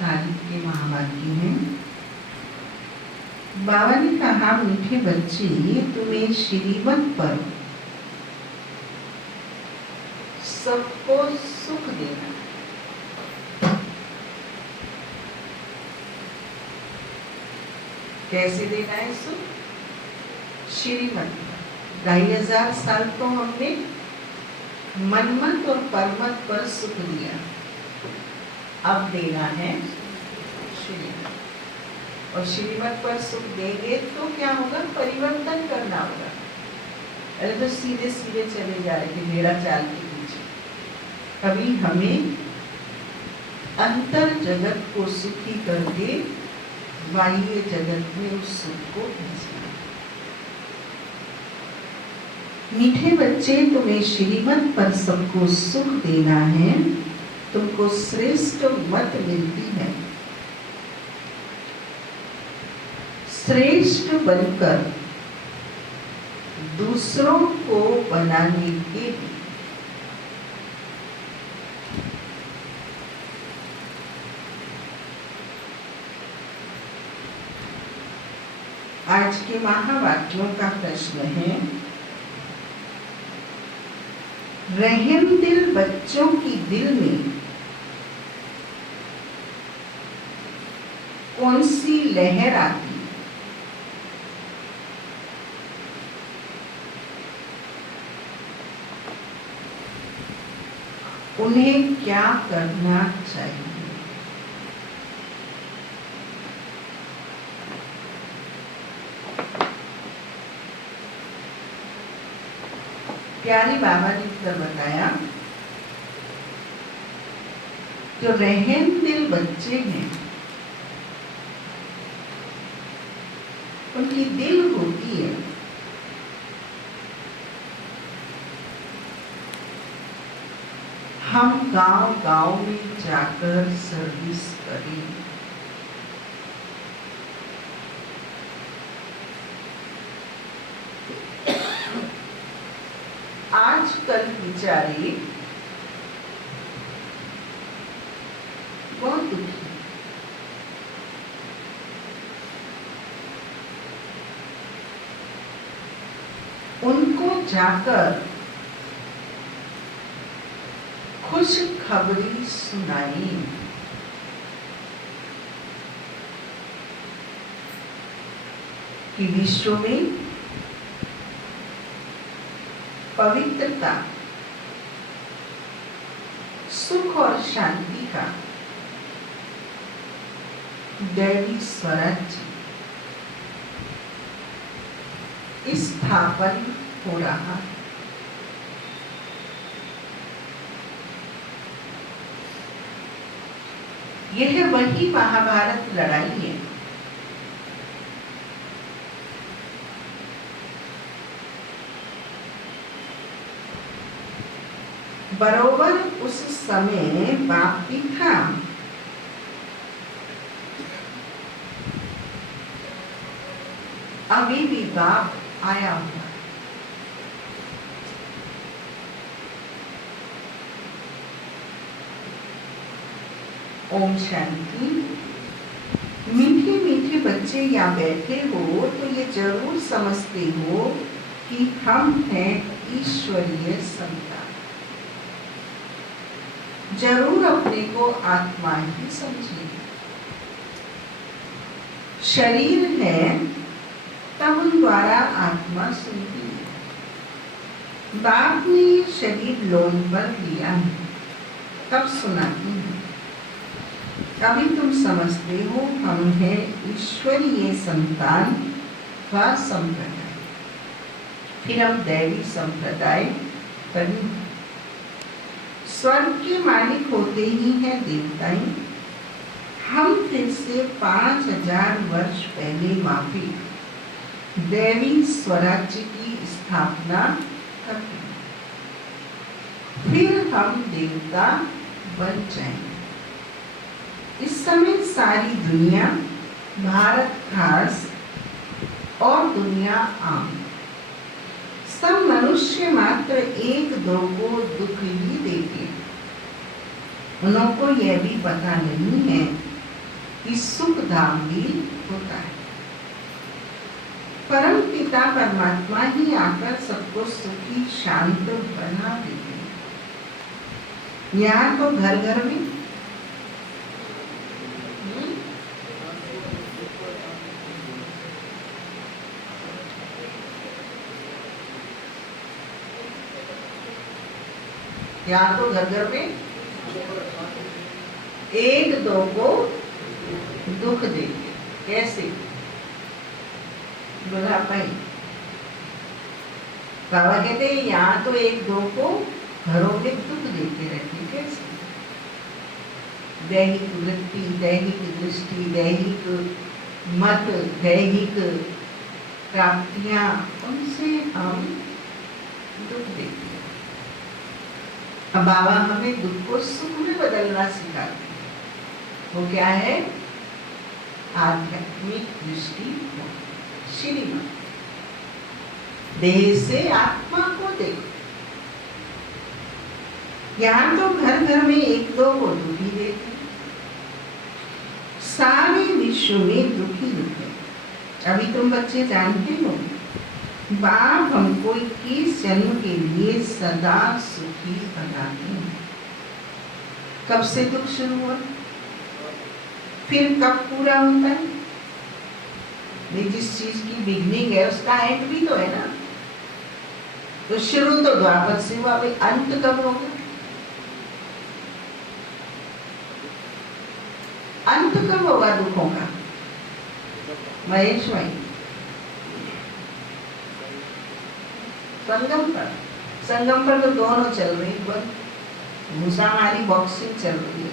तारीख के महावाक्य हैं। बाबा ने कहा, मीठे बच्चे, तुम्हें श्रीमत पर सबको सुख देना। कैसे देना है सुख? श्रीमत पर। 2500 साल तो हमने मनमत और परमत पर सुख दिया, अब देना है श्रीमत। और श्रीमत पर सुख देंगे तो क्या होगा? परिवर्तन करना होगा। अरे तो सीधे सीधे चले जा रहे थे मेरा चाल के पीछे। कभी हमें अंतर जगत को सुखी करके बाह्य जगत में उस सुख को भेजना। मीठे बच्चे, तुम्हें श्रीमत पर सबको सुख देना है, तुमको श्रेष्ठ मत मिलती है। श्रेष्ठ बनकर दूसरों को बनाने के लिए आज के महावाक्यों का प्रश्न है, रहम दिल बच्चों की दिल में कौन सी लहर आती? उन्हें क्या करना चाहिए? प्यारे बाबा ने उत्तर बताया, जो रहम दिल बच्चे हैं उनकी दिल होती है हम गांव-गांव में जाकर सर्विस करें। आजकल बेचारे बहुत दुखी, उनको जाकर खुश खबरी सुनाई कि विश्व में पवित्रता, सुख और शांति का दैवी स्वराज्य स्थापन हो रहा है। यह वही महाभारत लड़ाई है। बरोबर उस समय बाप भी था, अभी भी बाप आया हुआ। ओम शांति। मीठे मीठे बच्चे यहाँ बैठे हो तो ये जरूर समझते हो कि हम हैं ईश्वरीय संतान। जरूर अपने को आत्मा ही समझिए। शरीर है तब उन द्वारा आत्मा सुनती है। बाप ने ये शरीर लोन पर लिया है तब सुनाती है। अभी तुम समझते हो हम हैं ईश्वरीय संतान का संप्रदाय। फिर हम दैवी संप्रदाय बनी। स्वर्ग के मालिक होते ही हैं देवताएं। हम फिर से 5000 वर्ष पहले माफी दैवी स्वराज्य की स्थापना करते हैं। फिर हम देवता बन जाएंगे। इस समय सारी दुनिया, भारत खास और दुनिया आम, सब मनुष्य मात्र एक दो को दुख ही देते हैं। उनको यह भी पता नहीं है कि सुख धाम भी होता है। परम पिता परमात्मा ही आकर सबको सुखी शांत बना देते हैं। यहाँ तो घर घर में यहाँ तो घर घर में एक दो को दुख देते। कैसे? बुढ़ापा ही। बाबा कहते हैं यहाँ तो एक दो को घरों में दुख देते रहते। कैसे? दैहिक वृत्ति, दैहिक दृष्टि, दैहिक मत, दैहिक प्राप्तियां, उनसे हम दुख देते हैं। अब बाबा हमें दुख को सुख में बदलना सिखाते हैं। वो क्या है? आध्यात्मिक दृष्टि, श्रीमत। देह से आत्मा को देखो। यहाँ तो घर घर में एक दो को दुखी देते, सारे विश्व में दुखी दुख। अभी तुम बच्चे जानते हो, बाप हमको 21 जन्म के लिए सदा सुखी बनाते हैं। कब से दुख शुरू हुआ, फिर कब पूरा होता है? जिस चीज की बिगनिंग है उसका एंड भी तो है ना। तो शुरू तो द्वापर से हुआ, भाई अंत कब होगा? अंत कब होगा दुखों का? महेश भाई, संगम पर तो दोनों चल रही, भूसा मारी बॉक्सिंग चल रही है।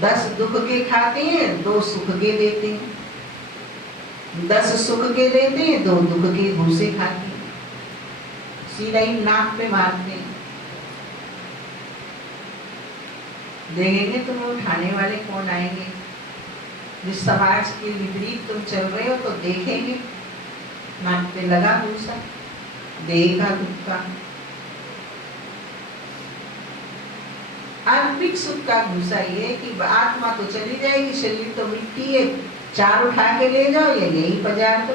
10 दुख के खाते हैं, 2 सुख के देते हैं। 10 सुख के देते हैं, 2 दुख के भूसे खाते हैं। सीधा ही नाक पे मारते हैं। देखेंगे तुम्हें उठाने वाले कौन आएंगे? जिस समाज के विपरीत तुम चल रहे हो तो देखेंगे नाक पे लगा भूसा, देगा दुख का। आत्मिक सुख का भूसा ये कि आत्मा तो चली जाएगी, शरीर तो मिट्टी है, 4 उठा के ले जाओ या यही पजार दो,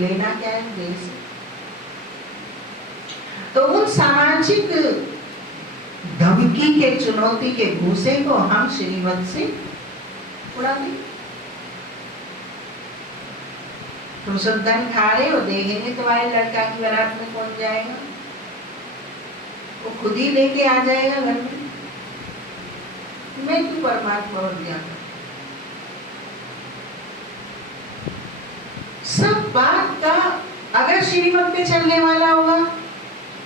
लेना क्या है देह से? तो उन सामाजिक धमकी के, चुनौती के भूसे को हम श्रीमत से उड़ा दें। तुम सब धन खा रहे हो, देखेंगे तुम्हारे लड़का की बारात में कौन जाएगा? वो खुद ही लेके आ जाएगा घर में। मैं क्यों परमात्मा बन गया? सब बात का अगर श्रीमत पे चलने वाला होगा,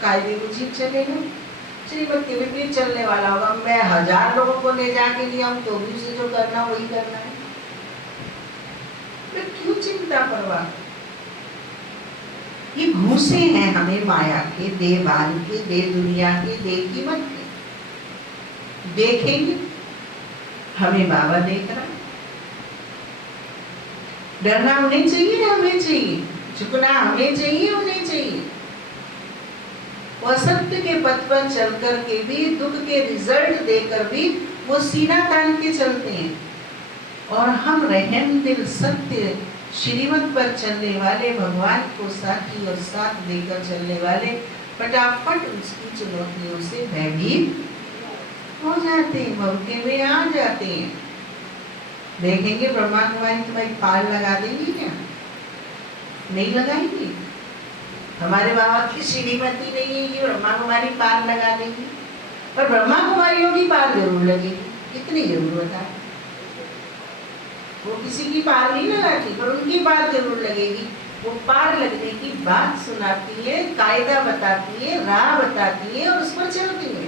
कायदे उचित चलेगा। श्रीमत के विपरीत चलने वाला होगा, मैं 1000 लोगों को ले जाके लिया हूं तो भी उसे जो करना वही करना है। मैं क्यों चिंता परवाह? ये घूसे हैं हमें माया के, देवान के, दे दुनिया के, दे कीमत के। देखेंगे हमें बाबा देख रहा। डरना उन्हें चाहिए, हमें चाहिए। झुकना हमें चाहिए, उन्हें चाहिए। वो सत्य के पथ पर चल कर के भी, दुख के रिजल्ट देकर भी वो सीना तान के चलते हैं। और हम रहम दिल सत्य श्रीमत पर चलने वाले, भगवान को साथी और साथ देकर चलने वाले, फटाफट उसकी चुनौतियों से भयभीत हो जाते हैं, मौके में आ जाते हैं। देखेंगे ब्रह्मा कुमारी तुम्हारी पार लगा देंगी क्या? नहीं लगाएंगी। हमारे बाबा की श्रीमती नहीं है कि ब्रह्मा कुमारी पार लगा देंगी, पर ब्रह्मा कुमारियों की पार जरूर लगेगी। इतनी जरूर बता, वो किसी की पार नहीं लगाती, पर उनकी पार जरूर लगेगी। वो पार लगने की बात सुनाती है, कायदा बताती है, राह बताती है और उस पर चलती है।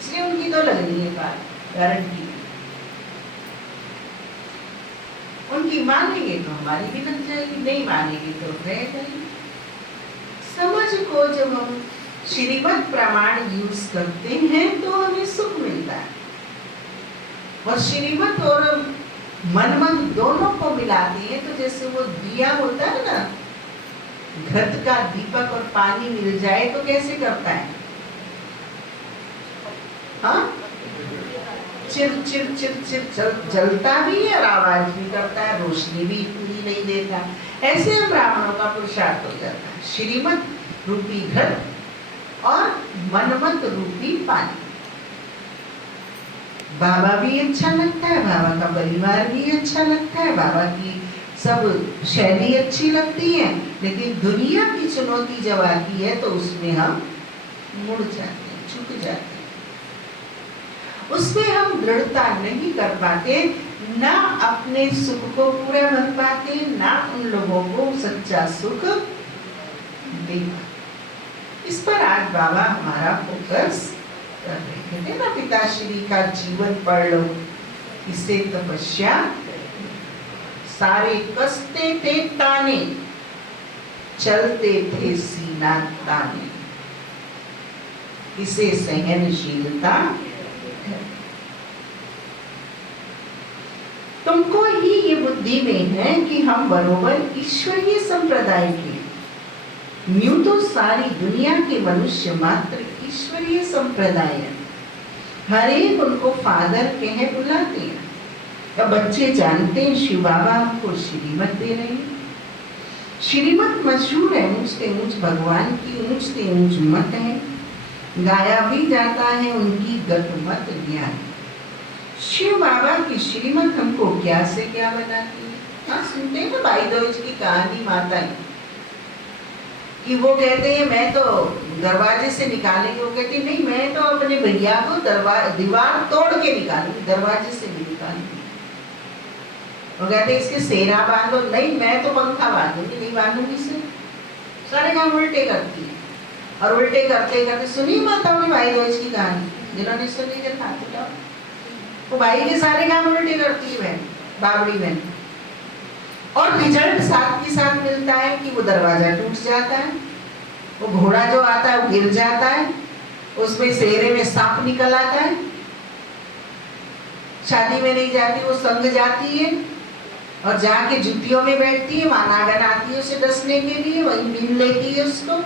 इसलिए उनकी तो लगनी है पार, गारंटी। उनकी मानेंगे तो हमारी भी लग जाएगी, नहीं मानेंगे तो रह जाएगी। समझ को जब हम श्रीमत प्रमाण यूज करते हैं तो हमें सुख मिलता है। और श्रीमत और मनमन दोनों को मिलाते हैं तो जैसे वो दिया होता है ना, घट का दीपक और पानी मिल जाए तो कैसे करता है? हाँ, चिर चिर चिर चिर जलता भी है और आवाज भी करता है, रोशनी भी पूरी नहीं देता। ऐसे हम ब्राह्मणों का पुरुषार्थ हो जाता है। श्रीमत रूपी घट और मनमत रूपी पानी। बाबा भी अच्छा लगता है, बाबा का परिवार भी अच्छा लगता है, बाबा की सब शैली अच्छी लगती है, लेकिन दुनिया की चुनौती जब आती है तो उसमें हम मुड़ जाते हैं, झुक जाते हैं, उसमें हम दृढ़ता नहीं कर पाते, ना अपने सुख को पूरा कर पाते, ना उन लोगों को सच्चा सुख दे पाते। इस पर आज बाबा हमारा फोकस कर रहे थे ना, पिताश्री का जीवन पढ़ लो, इससे तपस्या, सारे कसते थे ताने, चलते थे सीना ताने, इसे सहनशीलता। तुमको ही ये बुद्धि में है कि हम बरोबर ईश्वरीय संप्रदाय के, यूं तो सारी दुनिया के मनुष्य मात्र ईश्वरीय संप्रदाय है, हर एक उनको फादर कहे बुलाते हैं। अब बच्चे जानते हैं शिव बाबा हमको श्रीमत दे रहे हैं। श्रीमत मशहूर है, ऊंचते ऊंच भगवान की ऊंचते ऊंच मत है, गाया भी जाता है उनकी गतमत ज्ञान। शिव बाबा की श्रीमत हमको क्या से क्या बनाती है। हाँ, सुनते हैं ना भाई दोज की कहानी माता कि वो कहते हैं मैं तो दरवाजे से निकालेंगे, वो कहती नहीं मैं तो अपने भैया को दीवार तोड़ के निकालूंगी, दरवाजे से नहीं निकालूंगी। वो कहते इसके सेरा बांधो, नहीं मैं तो पंखा बांधूंगी, नहीं बांधूंगी से। सारे काम उल्टे करती है, और उल्टे करते करते सुनी माताओं ने भाई दोज की कहानी, जिन्होंने सुनी जब खाते जाओ, वो भाई के सारे काम उल्टे करती है बहन, बाबड़ी बहन, और रिजल्ट साथ के साथ मिलता है कि वो दरवाजा टूट जाता है, वो घोड़ा जो आता है वो गिर जाता है, उसमें सेरे में सांप निकल आता है, शादी में नहीं जाती वो संग जाती है और जाके जुतियों में बैठती है, वहां नागन आती है उसे डसने के लिए, वही मिल लेती है उसको।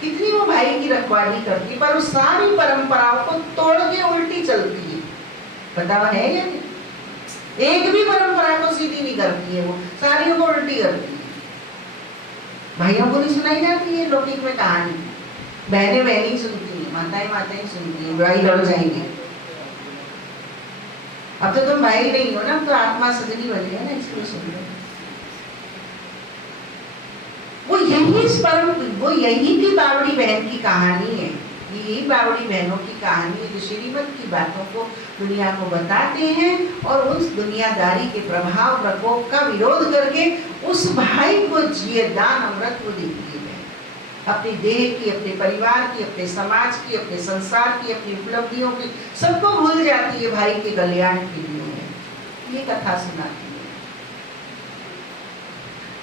कितनी वो भाई की रखवाली करती है, पर वो सारी परंपराओं को तोड़ के उल्टी चलती है। बताओ है या नहीं? एक भी परंपरा को सीधी नहीं करती है, वो सारियों को उल्टी करती है। भाइयों को नहीं सुनाई जाती है लौकिक में कहानी, बहनें बहनें सुनती है, माताएं माताएं सुनती है, भाई लड़ जाएंगे। अब तो तुम भाई नहीं हो ना, तो आत्मा सजनी बनी है ना, इसलिए सुन रहे। वो यही की बावड़ी बहन की कहानी है, यही बावड़ी बहनों की कहानी है जो श्रीमत की बातों को दुनिया को बताते हैं और उस दुनियादारी के प्रभाव प्रकोप का विरोध करके उस भाई को जिए दान अमृत को देती है। अपनी देह की, अपने परिवार की, अपने समाज की, अपने संसार की, अपनी उपलब्धियों की, सबको भूल जाती है भाई के कल्याण के लिए। ये कथा सुनाती है।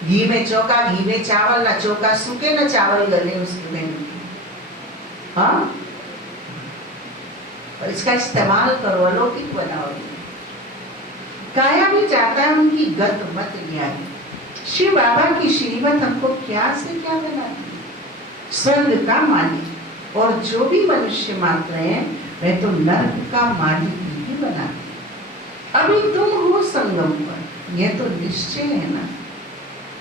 घी में चौका, घी में चावल, ना चौका सूखे ना चावल गले उसकी बहन की। हाँ, और इसका इस्तेमाल करो, अलौकिक बनाओ। गाया भी जाता है उनकी गत मत ज्ञान। शिव बाबा की श्रीमत हमको क्या से क्या बनाती है, स्वर्ग का मालिक, और जो भी मनुष्य मात्र हैं वह तो नर्क का मालिक ही बनाते। अभी तुम हो संगम पर, यह तो निश्चय है ना।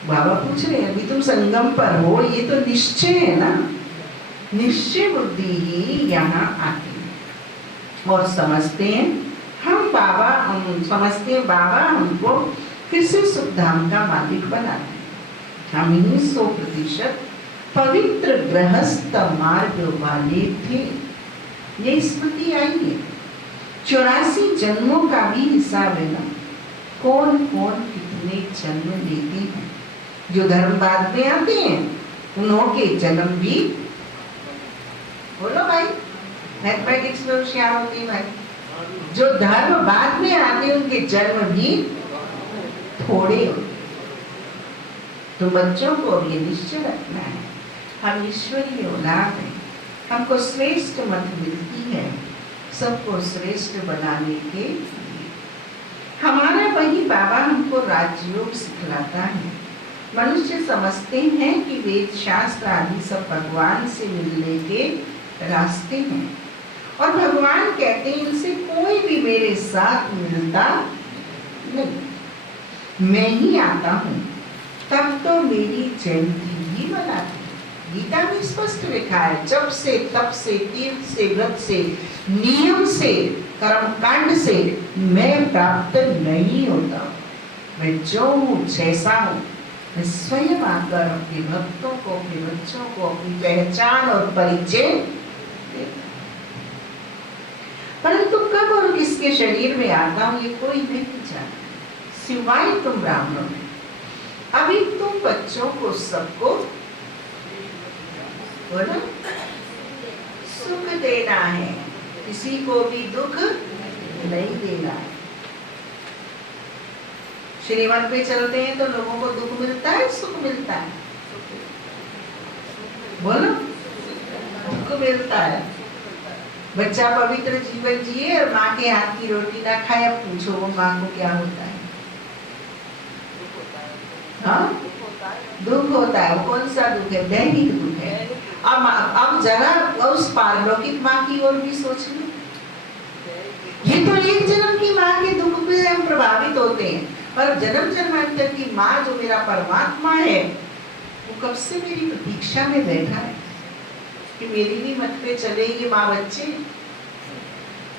बाबा पूछ रहे हैं अभी तुम संगम पर हो, ये तो निश्चय है ना। निश्चय बुद्धि ही यहाँ आती है और समझते हैं बाबा हमको फिर से सुखधाम का मालिक बनाते हैं। हम ही 100% पवित्र गृहस्थ मार्ग वाले थे। ये स्मृति आई है। 84 जन्मों का भी हिसाब है ना, कौन कौन कितने जन्म लेते हैं। जो धर्म बाद में आते हैं उनके जन्म भी, बोलो भाई, मैथमेटिक्स में होशियार होती भाई, जो धर्म बाद में आते हैं उनके जन्म भी थोड़े होते। तो बच्चों को ये निश्चय रखना है, हम ईश्वरीय औलाद हैं, हमको श्रेष्ठ मत मिलती है सबको श्रेष्ठ बनाने के लिए। हमारा वही बाबा हमको राजयोग सिखलाता है। मनुष्य समझते हैं कि वेद शास्त्र आदि सब भगवान से मिलने के रास्ते हैं और भगवान कहते हैं इनसे कोई भी मेरे साथ मिलता नहीं, मैं ही आता हूं तब तो मेरी जयंती भी मनाती। गीता में स्पष्ट लिखा है, जब से तप से तीर्थ से व्रत से नियम से कर्मकांड से मैं प्राप्त नहीं होता। मैं जो हूं जैसा हूं, मैं स्वयं आकर अपने भक्तों को, अपने बच्चों को अपनी पहचान और परिचय देता। परंतु कब और किसके शरीर में आता हूं ये कोई नहीं जानता, सिवाय तुम ब्राह्मणों में। अभी तुम बच्चों को सबको बोलो सुख देना है, किसी को भी दुख नहीं देना है। श्रीमत पे चलते हैं तो लोगों को दुख मिलता है, सुख मिलता है? बोलो, दुख मिलता है। बच्चा पवित्र जीवन जिए और माँ के हाथ की रोटी ना खाए, अब पूछो वो माँ को क्या होता है? हाँ, दुख होता है। वो कौन सा दुख है? दैहिक दुख है। अब जरा उस पारलौकिक माँ की ओर भी सोच लो। ये तो एक जन्म की माँ के दुख पे हम प्रभावित होते हैं, पर जन्म जन्मांतर की माँ जो मेरा परमात्मा है, वो कब से मेरी प्रतीक्षा में बैठा है कि मेरी भी मत पे चले ये माँ बच्चे।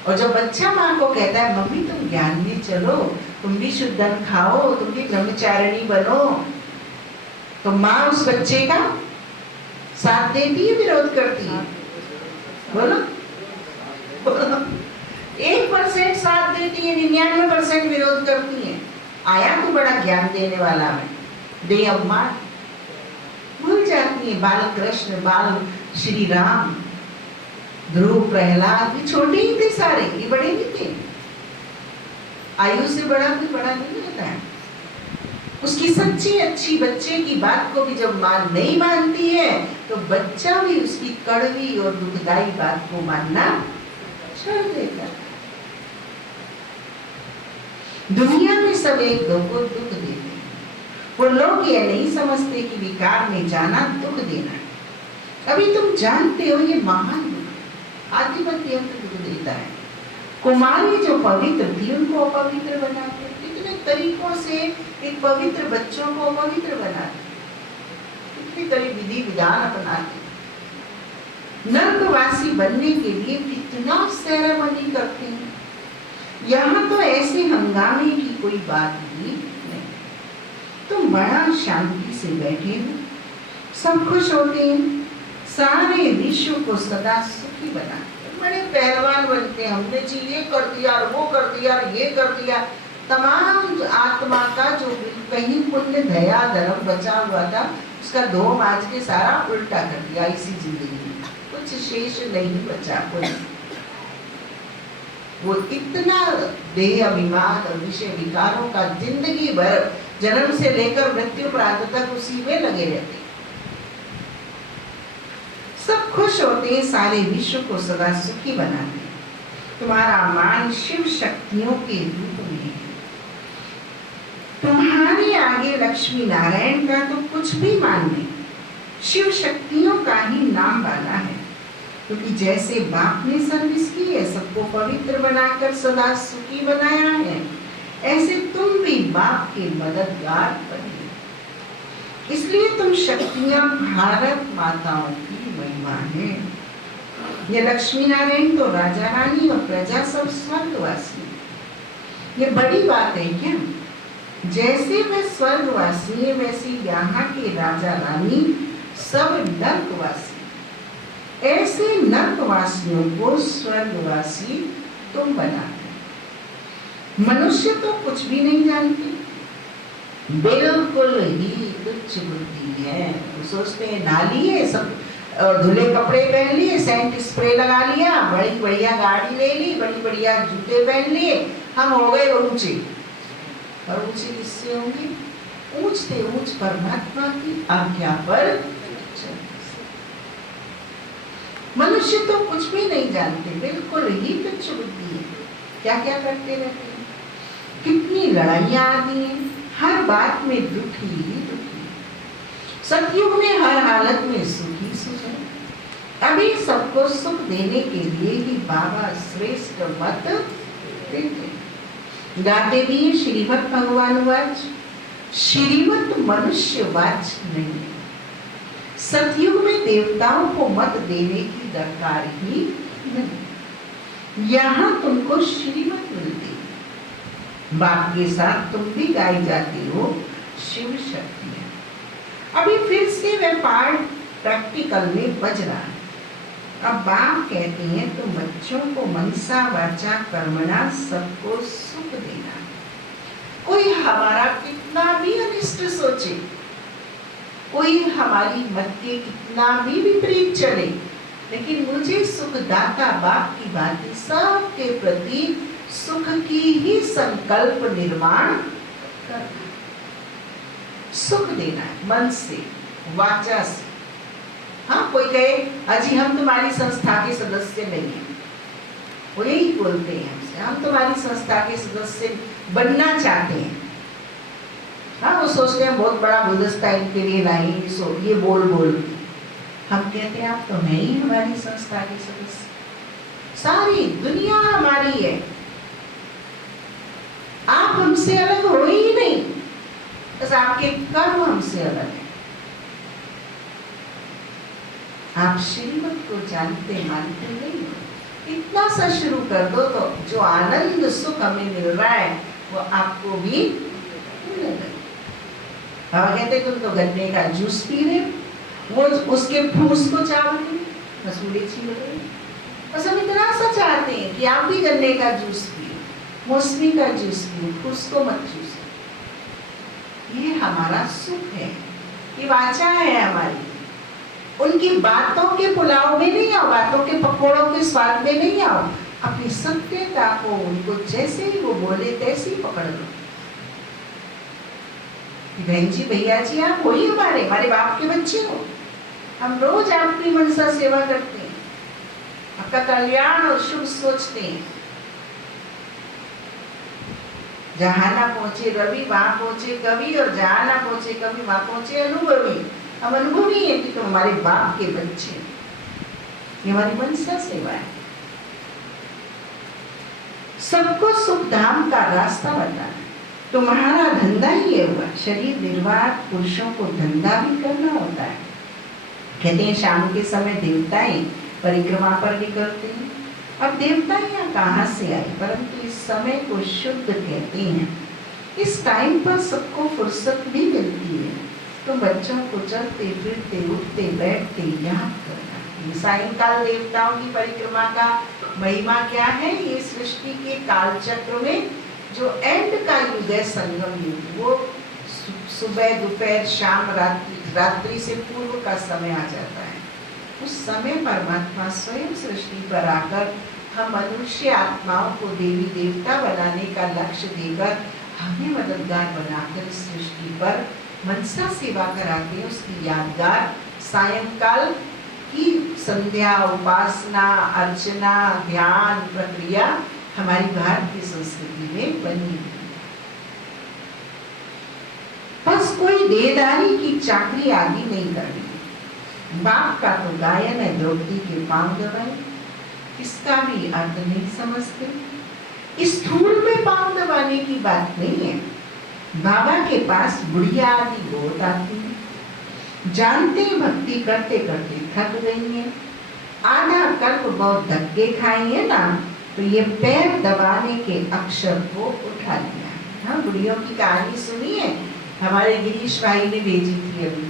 और जब बच्चा माँ को कहता है मम्मी तुम ज्ञान में चलो, तुम भी शुद्ध अन्न खाओ, तुम भी ब्रह्मचारिणी बनो, तो माँ उस बच्चे का साथ देती है, विरोध करती है? बोलो, बोलो। 1% साथ देती है, 99% विरोध करती है। आया तो बड़ा ज्ञान देने वाला है, दे अब मार। भूल जाती है बाल कृष्ण, बाल श्री राम, ध्रुव, प्रहलाद, ये छोटे ही थे सारे, ये बड़े नहीं थे। आयु से बड़ा कोई बड़ा नहीं होता है। उसकी सच्ची अच्छी बच्चे की बात को भी जब मां नहीं मानती है, तो बच्चा भी उसकी कड़वी और दुखदाई बात को मानना छोड़ देता है। दुनिया में सब एक दो को दुख देते हैं। वो लोग ये नहीं समझते कि विकार में जाना दुख देना है। अभी तुम जानते हो ये महान दुख, आधिपत्य दुख देता है। कुमारी जो पवित्र थी उनको अपवित्र बनाते, कितने तरीकों से एक पवित्र बच्चों को अपवित्र बनाते, कितनी तरह विधि विधान अपनाते। नर्कवासी बनने के लिए कितना सेरेमनी करते हैं। यहाँ तो ऐसे हंगामे की कोई बात ही नहीं। तुम बड़ा शांति से बैठे हो, सब खुश होते हैं, सारे विश्व को सदा सुखी बनाते, बड़े पहलवान बनते हैं। हमने जी ये कर दिया, वो कर दिया, ये कर दिया। तमाम आत्मा का जो कहीं पुण्य दया धर्म बचा हुआ था, उसका धो माज के सारा उल्टा कर दिया इसी जिंदगी में, कुछ शेष नहीं बचा कोई। वो इतना देह अभिमान और विषय विकारों का जिंदगी भर जन्म से लेकर मृत्यु प्रांत तक उसी में लगे रहते। सब खुश होते हैं, सारे विश्व को सदा सुखी बनाते। तुम्हारा मान शिव शक्तियों के रूप में है। तुम्हारे आगे लक्ष्मी नारायण का तो कुछ भी मान नहीं, शिव शक्तियों का ही नाम वाला है। क्योंकि जैसे बाप ने सर्विस की है, सबको पवित्र बनाकर सदा सुखी बनाया है, ऐसे तुम भी बाप के मददगार बने। इसलिए तुम शक्तियां भारत माताओं की महिमा है। ये लक्ष्मी नारायण तो राजा रानी और प्रजा सब स्वर्गवासी। ये बड़ी बात है क्या? जैसे वे स्वर्गवासी है, वैसे यहाँ के राजा रानी सब नर्कवासी। ऐसे नर्कवासियों को स्वर्गवासी तुम बनाते। मनुष्य तो कुछ भी नहीं जानते, बिल्कुल ही तुच्छ बुद्धि है। वो सोचते हैं नाली है, सब धुले कपड़े पहन लिए, सेंट स्प्रे लगा लिया, बड़ी बढ़िया गाड़ी ले ली, बड़ी बढ़िया जूते पहन लिए, हम हो गए ऊंचे। और ऊंचे किससे होंगे? ऊंचते ऊंच परमात्मा की आज्ञा पर। मनुष्य तो कुछ भी नहीं जानते, बिल्कुल ही तुच्छ बुद्धि है। क्या क्या करते रहते हैं, कितनी लड़ाइयां आती हैं, हर बात में दुखी ही दुखी। सतयुग में हर हालत में सुखी सुख है, अभी सबको सुख देने के लिए ही बाबा श्रेष्ठ मत देते। गाते भी श्रीमद् भगवान वाच, श्रीमद् मनुष्य वाच नहीं। सतयुग में देवताओं को मत देने की दरकार ही नहीं। यहाँ तुमको श्रीमद् मिलती, बाप के साथ तुम भी गाई जाती हो शिव शक्तियां। अभी फिर से वह पाठ प्रैक्टिकल में बज रहा है। अब बाप कहते हैं तो बच्चों को मनसा वाचा कर्मणा सबको सुख देना। कोई हमारा कितना भी अनिष्ट सोचे, कोई हमारी मत के कितना भी विपरीत चले, लेकिन मुझे सुखदाता बाप की बातें सबके प्रति सुख की ही संकल्प निर्माण करना, सुख देना है मन से वाचा से। हाँ, कोई कहे अजी हम तुम्हारी संस्था के सदस्य नहीं हैं, वो यही बोलते हैं हमसे, हम तुम्हारी संस्था के सदस्य बनना चाहते हैं। हाँ, वो सोचते हैं बहुत बड़ा गुलदस्ता इनके लिए लाई, ये बोल हम कहते हैं आप तो हैं ही हमारी संस्था के सदस्य, सारी दुनिया हमारी है, आप हमसे अलग हो ही नहीं, बस आपके कर्म हमसे अलग है। आप श्रीमत को जानते मानते नहीं हो। इतना सा शुरू कर दो तो जो आनंद सुख हमें मिल रहा है वो आपको भी मिलेगा। बाबा कहते तुम तो गन्ने का जूस पी रहे, वो उसके फूस को चाव रहे, मसूड़े छील रहे, बस हम इतना सा चाहते हैं कि आप भी गन्ने का जूस पिए, मौसमी का जूस पिए, फूस को मत चूसो। ये हमारा सुख है, ये वाचा है हमारी। उनकी बातों के पुलाव में नहीं आओ, बातों के पकौड़ों के स्वाद में नहीं आओ, अपनी सत्यता को उनको जैसे ही वो बोले तैसे ही पकड़ लो। बहन जी भैया जी आप वही हमारे बाप के बच्चे हो, हम रोज आपकी मनसा सेवा करते हैं, आपका कल्याण और शुभ सोचते हैं। जहां ना पहुंचे रवि वहां पहुंचे कवि, और जहां ना पहुंचे कवि वहां पहुंचे अनुभवी। हम अनुभवी है कि तुम हमारे बाप के बच्चे, ये हमारी मनसा सेवा है। सबको सुख धाम का रास्ता बताना तुम्हारा धंधा ही है हुआ। शरीर निर्वाह पुरुषों को धंधा भी करना होता है। कहते हैं शाम के समय देवताएं परिक्रमा पर निकलते हैं। अब देवता यहाँ कहाँ से आए, परंतु इस समय को शुद्ध कहते हैं। इस टाइम पर सबको फुर्सत भी मिलती है, तो बच्चों को चलते फिरते उठते बैठते याद करना। सायंकाल देवताओं की परिक्रमा का महिमा क्या है? ये सृष्टि के काल चक्र में जो एंड का युग है, संगम युग, वो सुबह दोपहर शाम रात्रि से पूर्व का समय आ जाता है। उस समय परमात्मा स्वयं सृष्टि पर आकर हम मनुष्य आत्माओं को देवी देवता बनाने का लक्ष्य देकर हमें मददगार बनाकर इस सृष्टि पर मनसा सेवा कराते हैं। उसकी यादगार सायंकाल की संध्या, उपासना, अर्चना, ध्यान प्रक्रिया हमारी भारतीय संस्कृति में बनी। बस कोई देदारी की चाकरी आदि नहीं करनी। बाप का तो गायन है द्रौपदी के पांव दबाए, इसका भी अर्थ नहीं समझते। स्थूल में पांव दबाने की बात नहीं है। बाबा के पास बुढ़िया आदि बहुत आती है, जानते भक्ति करते करते थक गई है, आधा कल्प बहुत धक्के खाए हैं ना, तो ये पैर दबाने के अक्षर को उठा लिया। हाँ, बुढ़ियों की कहानी सुनी है, हमारे गिरीश भाई ने भेजी थी अभी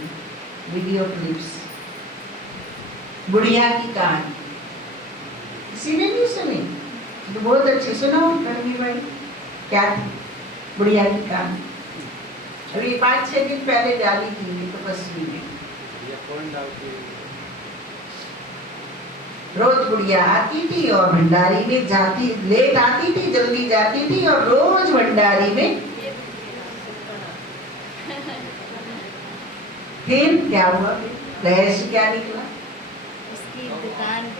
वीडियो क्लिप्स, बुढ़िया की कहानी। किसी ने नहीं सुनी तो बहुत अच्छी सुनाओ करनी भाई, क्या बुढ़िया की कहानी अभी 5-6 दिन पहले डाली थी तपस्वी में। रोज बुढ़िया आती थी और भंडारी में जाती, लेट आती थी जल्दी जाती थी, और रोज भंडारी में। फिर क्या हुआ, रहस्य क्या निकला? उसकी दुकान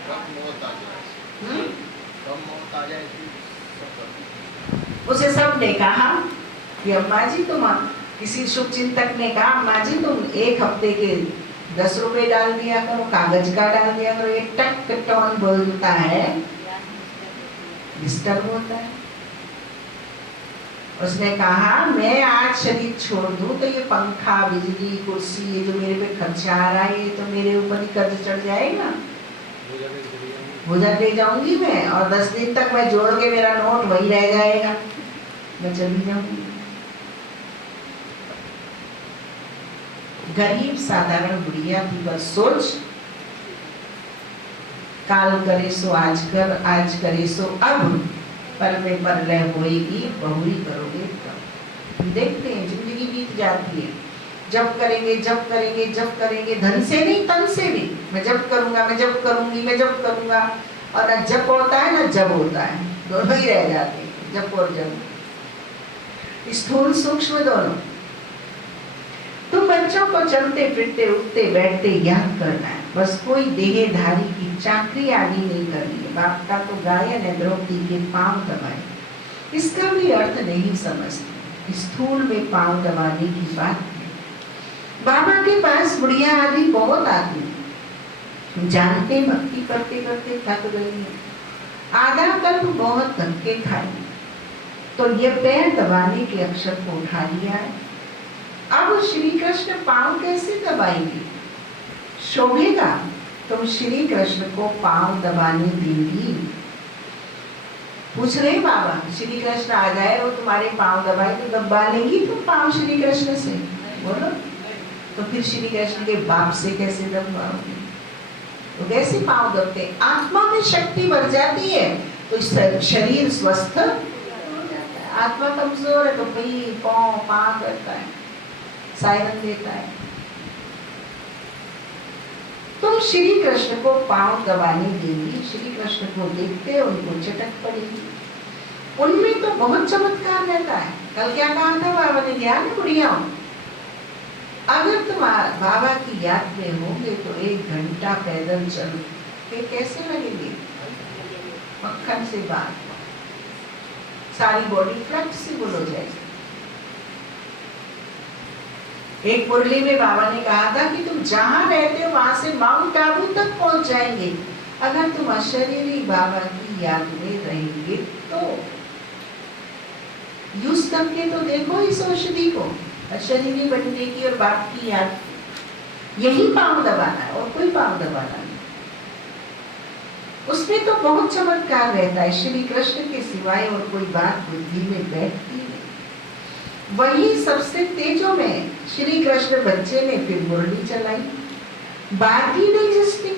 उसे सबने कहा कि अम्मा जी तुम, किसी शुभ चिंतक ने कहा अम्मा जी तुम 1 हफ्ते के ₹10 डाल दिया करो, कागज का डाल दिया करो, ये टक टोन बोलता है, डिस्टर्ब होता है। उसने कहा मैं आज शरीर छोड़ दूं तो ये पंखा, बिजली, कुर्सी, ये जो मेरे पे खर्चा आ रहा है, ये तो मेरे ऊपर ही कर्ज चढ़ जाएगा, गुजर ले जाऊंगी मैं, और 10 दिन तक मैं जोड़ के मेरा नोट वही रह जाएगा, मैं चली जाऊंगी। गरीब साधारण बुढ़िया थी, बस सोच, काल करे सो आज कर, आज करे सो अब, पर में परलय होएगी, बहुरी करोगे तब। देखते हैं जिंदगी बीत जाती है, जब करेंगे जब करेंगे जब करेंगे, धन से नहीं तन से भी, मैं जब करूंगा, मैं जब करूंगी, मैं जब करूंगा, और ना जब होता है ना जब होता है, दोनों ही रह जाते हैं, जब और जब, स्थूल सूक्ष्म दोनों। तुम बच्चों को चलते फिरते उठते बैठते याद करना है, बस कोई देहधारी की चाकरी आदि नहीं करनी है। बाप का तो गायन है, द्रौपदी के पांव दबाए, इसका भी अर्थ नहीं समझते, स्थूल में पांव दबाने की बात है। बाबा के पास बुढ़िया आदि बहुत आती, जानते भक्ति करते करते थक गई है, आधा कल्प बहुत धक्के खाए, तो ये पैर दबाने के अक्षर को उठा लिया है। अब श्री कृष्ण पांव कैसे दबाएंगे? शोभेगा तुम श्री कृष्ण को पांव दबाने देंगी? पूछ रहे बाबा, श्री कृष्ण आ जाए और तुम्हारे पांव दबाए तो दबा लेंगी तुम पांव श्री कृष्ण से? बोलो, तो फिर श्री कृष्ण के बाप से कैसे दबाओगे? तो कैसे पांव दबते? आत्मा में शक्ति बढ़ जाती है तो शरीर स्वस्थ हो जाता है। आत्मा कमजोर है तो पी पांव पांव करता है, सायरन देता है। तुम श्री कृष्ण को पांव दबाने देंगी, श्री कृष्ण को देखते उनको चटक पड़ेगी। उनमें तो बहुत चमत्कार रहता है। कल क्या कहा था बाबा ने, ध्यान है बुढ़िया, अगर तुम बाबा की याद में होंगे तो 1 घंटा पैदल चलो, फिर कैसे लगेंगे? मक्खन से बात, सारी बॉडी फ्लेक्सिबल हो जाएगी। एक मुरली में बाबा ने कहा था कि तुम जहां रहते हो वहां से माउंट आबू तक पहुंच जाएंगे अगर तुम अशरीरी बाबा की याद में रहेंगे तो। यूज करके तो देखो इस औषधि को, अशरीरी बनने की और बाप की याद, यही पांव दबाना है और कोई पांव दबाना नहीं। उसमें तो बहुत चमत्कार रहता है, श्री कृष्ण के सिवाय और कोई बात बुद्धि में बैठती नहीं। वही सबसे तेजों में श्री कृष्ण बच्चे ने फिर मुरली चलाई, बात ही नहीं जिसकी।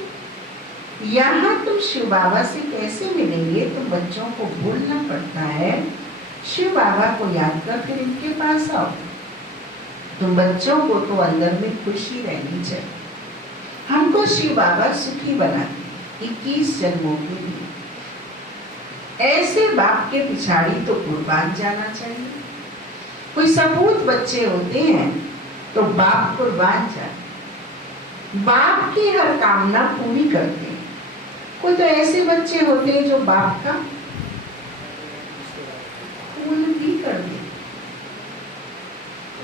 यहाँ तुम शिव बाबा से कैसे मिलेंगे? तुम बच्चों को भूलना पड़ता है, शिव बाबा को याद कर फिर इनके पास आओ। तुम बच्चों को तो अंदर में खुशी रहनी चाहिए। हमको शिव बाबा सुखी बनाते 21 जन्मों के लिए। ऐसे बाप के पिछाड़ी तो कुर्बान जाना चाहिए। कोई सपूत बच्चे होते हैं तो बाप कुर्बान जाते, बाप की हर कामना पूरी करते हैं। कोई तो ऐसे बच्चे होते हैं जो बाप का खून भी कर देते।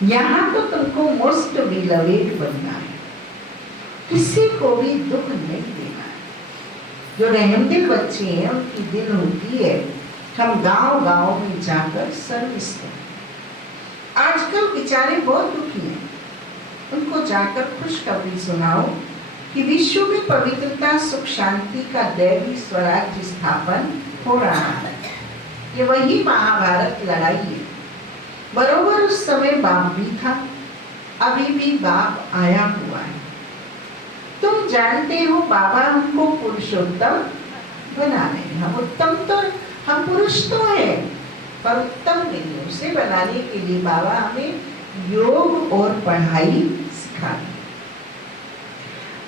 यहाँ तो तुमको मोस्ट बिलवेड बनना है, किसी को भी दुख नहीं देना है। जो रहमदिल बच्चे हैं उनकी दिल होती है हम गांव गांव में जाकर सर्विस करें। आजकल बेचारे बहुत दुखी हैं, उनको जाकर खुशखबरी सुनाओ कि विश्व में पवित्रता सुख शांति का दैवी स्वराज्य स्थापन हो रहा है। ये वही महाभारत लड़ाई है। बरोबर उस समय बाप भी था, अभी भी बाप आया हुआ है। तुम जानते हो बाबा हमको पुरुषोत्तम बना रहे हैं। हम उत्तम तो, हम पुरुष तो है पर उत्तम नहीं है। उसे बनाने के लिए बाबा हमें योग और पढ़ाई सिखा रहे।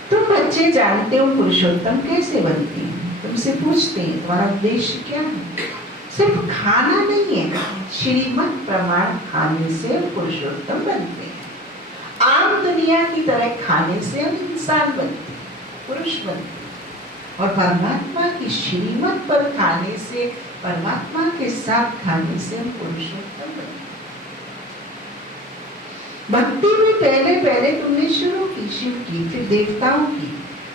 तुम बच्चे जानते हो पुरुषोत्तम कैसे बनते हैं? तुमसे पूछते हैं तुम्हारा उद्देश्य क्या है? सिर्फ खाना नहीं है, श्रीमत प्रमाण खाने से पुरुषोत्तम बनते हैं। आम दुनिया की तरह खाने से हम इंसान बनते हैं, पुरुष बनते हैं। और परमात्मा की श्रीमत पर खाने से, परमात्मा के साथ खाने से हम पुरुषोत्तम बनते हैं। भक्ति में पहले पहले तुमने शुरू की शिव की, फिर देवताओं की,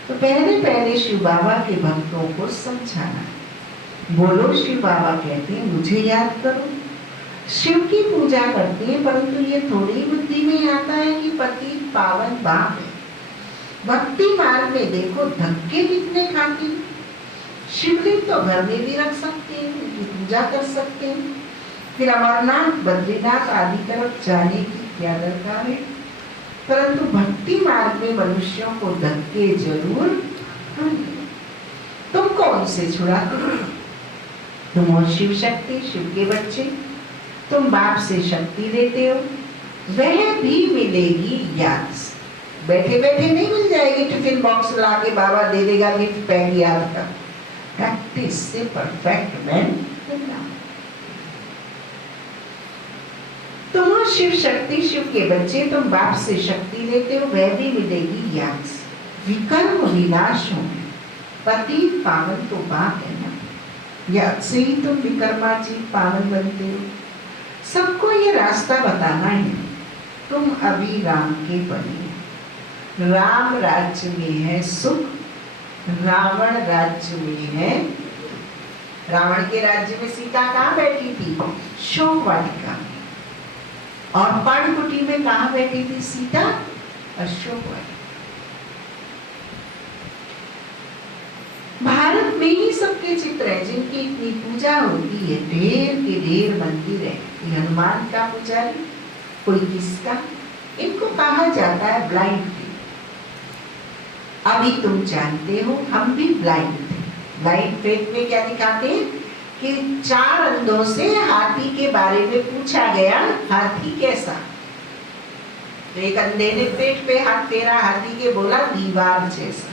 तो पहले पहले शिव बाबा के भक्तों को समझाना। बोलो शिव बाबा कहते हैं मुझे याद करो। शिव की पूजा करते हैं, परंतु ये थोड़ी बुद्धि में आता है कि पति पावन बाप है। भक्ति मार्ग में देखो धक्के कितने खाती। शिवलिंग तो घर में भी रख सकते हैं, उनकी पूजा कर सकते हैं, फिर अमरनाथ बद्रीनाथ आदि तरफ जाने की क्या दरकार है। परंतु भक्ति मार्ग में मनुष्यों को धक्के जरूर खाने। तुम कौन से छुड़ाते हो? तुम हो शिव शक्ति, शिव के बच्चे। तुम बाप से शक्ति लेते हो, वह भी मिलेगी याद से। बैठे बैठे नहीं मिल जाएगी, टिफिन बॉक्स ला के बाबा दे देगा गिफ्ट पैक याद का। प्रैक्टिस से परफेक्ट मैन बनना। तुम हो शिव शक्ति, शिव के बच्चे। तुम बाप से शक्ति लेते हो, वह भी मिलेगी याद से। विकर्म विनाश होंगे, पति पावन तो बाप है ना, याद से ही तुम विकर्मा जी पावन बनते हो। सबको ये रास्ता बताना है। तुम अभी राम के बने। राम राज्य में है सुख, रावण राज्य में है। रावण के राज्य में सीता कहाँ बैठी थी? शोक वाटिका में। और पर्णकुटी में कहाँ बैठी थी सीता? अशोक वाटिका। भारत में ही सबके चित्र है जिनकी इतनी पूजा होती है, ढेर के ढेर मंदिर है। हनुमान का पुजारी, कोई किसका। इनको कहा जाता है ब्लाइंड फेथ। अभी तुम जानते हो हम भी ब्लाइंड थे। ब्लाइंड फेथ में क्या दिखाते हैं कि 4 अंधों से हाथी के बारे में पूछा गया, हाथी कैसा। तो एक अंधे ने पेट पे हाथ फेरा, हाथी के बोला दीवार जैसा।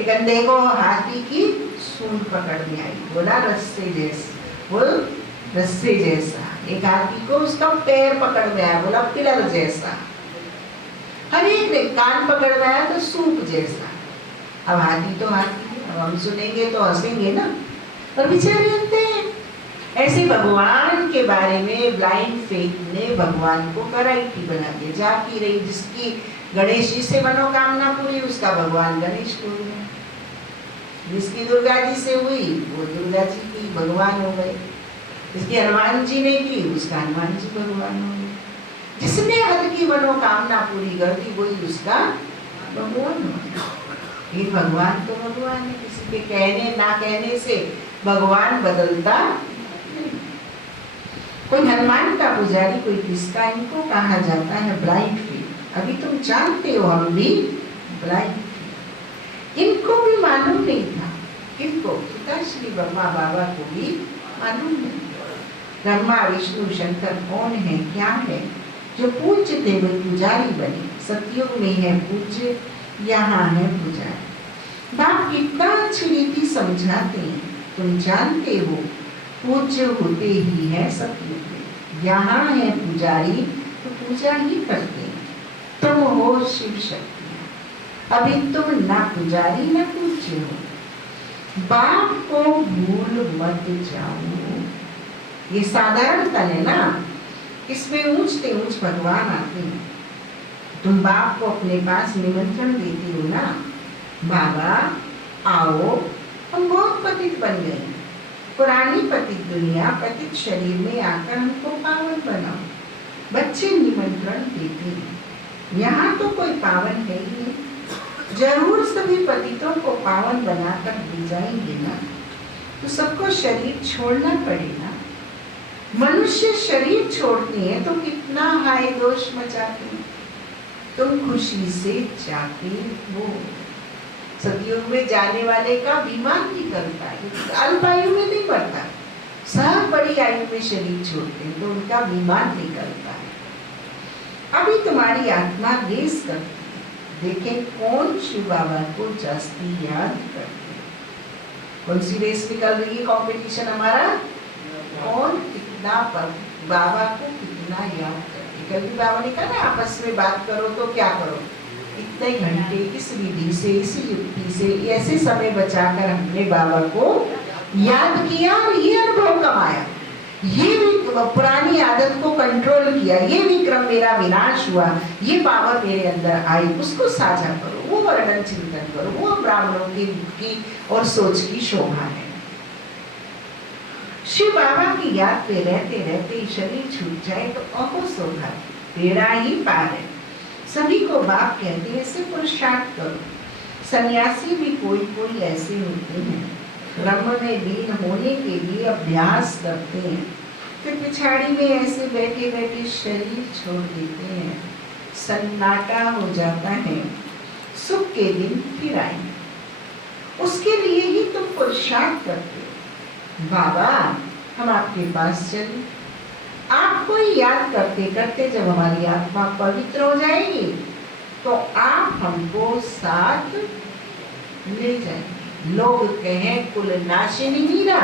एक अंधे को हाथी की सूंड पकड़ में आई, बोला रस्से जैसा, बोल रस्से जैसा। एक हाथी को उसका पैर पकड़ में आया, बोला पिलर जैसा। हर एक ने कान पकड़ में आया तो सूप जैसा। अब हाथी तो हाथी, अब हम सुनेंगे तो हंसेंगे ना, और बेचारे अंधे हैं। ऐसे भगवान के बारे में ब्लाइंड फेथ ने भगवान को वैरायटी बना दिया। जाती रही, जिसकी गणेश जी से मनोकामना पूरी उसका भगवान गणेश हो गया, जिसकी दुर्गा जी से हुई वो दुर्गा जी की भगवान हो गए, जिसकी हनुमान जी ने की उसका हनुमान जी भगवान हो गए। जिसने हद की मनोकामना पूरी कर दी वही उसका भगवान हो गया। ये भगवान तो भगवान है, किसी के कहने ना कहने से भगवान बदलता नहीं। कोई हनुमान का पुजारी, कोई किसका, इनको कहा जाता है ब्लाइंड फेथ। अभी तुम जानते हो हम भी ब्लाइंड फेथ। इनको भी मालूम नहीं था, किनको? पिता श्री ब्रह्मा बाबा को भी मालूम नहीं। ब्रह्मा विष्णु शंकर कौन है, क्या है? जो पूज्य थे वो पुजारी बने। सतयुग में है पूज्य, यहाँ है पुजारी। बाप कितना अच्छी रीति समझाते हैं, तुम जानते हो पूज्य होते ही है सतयुग में। यहाँ है पुजारी तो पूजा ही करते हैं। तुम हो शिव शक्ति। अभी तुम ना पुजारी ना पूज्य हो। बाप को भूल मत जाओ। ये साधारण तन है ना, इसमें ऊंच से ऊंच भगवान आते हैं। तुम बाप को अपने पास निमंत्रण देती हो ना, बाबा आओ, हम बहुत पतित बन गए, पुरानी पतित दुनिया, पतित शरीर में आकर हमको पावन बनाओ। बच्चे निमंत्रण देते हैं। यहाँ तो कोई पावन है ही नहीं, जरूर सभी पतितों को पावन बनाकर भेजाएंगे ना, तो सबको शरीर छोड़ना पड़ेगा। मनुष्य शरीर छोड़ते हैं तो कितना हाय दोष मचाते हैं। तुम खुशी से जाते हो। सतयुग में जाने वाले का बीमार नहीं करता है, अल्प आयु में नहीं बढ़ता। सब बड़ी आयु में शरीर छोड़ते हैं तो उनका बीमार नहीं करता है। अभी तुम्हारी आत्मा रेस करती है, देखें कौन शिव बाबा को जास्ती याद करते हैं। कौन सी रेस निकल रही है कंपटीशन हमारा? कौन कितना बाबा को कितना याद करते। कल भी बाबा ने कहा ना, आपस में बात करो तो क्या करो, इतने घंटे किस विधि से, इस युक्ति से, ऐसे समय बचाकर हमने बाबा को याद किया और ये अनुभव कमाया ये भी पुरानी आदत को कंट्रोल किया, ये भी क्रम मेरा विनाश हुआ, ये पावर मेरे अंदर आई, उसको साझा करो, वो वर्णन चिंतन करो, वो ब्राह्मणों की और सोच की शोभा है। शिव बाबा की याद में रहते रहते शरीर छूट जाए तो अहो सौभाग्य, बेड़ा ही पार है। सभी को बाप कहते हैं, ऐसे पुरुषार्थ करो। सन्यासी भी कोई कोई ऐसे होते हैं, ब्रह्म में लीन होने के लिए अभ्यास करते हैं, फिर पिछाड़ी में ऐसे बैठे बैठे शरीर छोड़ देते हैं, सन्नाटा हो जाता है, सुख के दिन फिर आएंगे। उसके लिए ही तुम पुरुषार्थ करते हो। बाबा हम आपके पास चले, आपको ही याद करते करते जब हमारी आत्मा पवित्र हो जाएगी तो आप हमको साथ ले जाएंगे। लोग कहें कुल नाशिनी मीरा,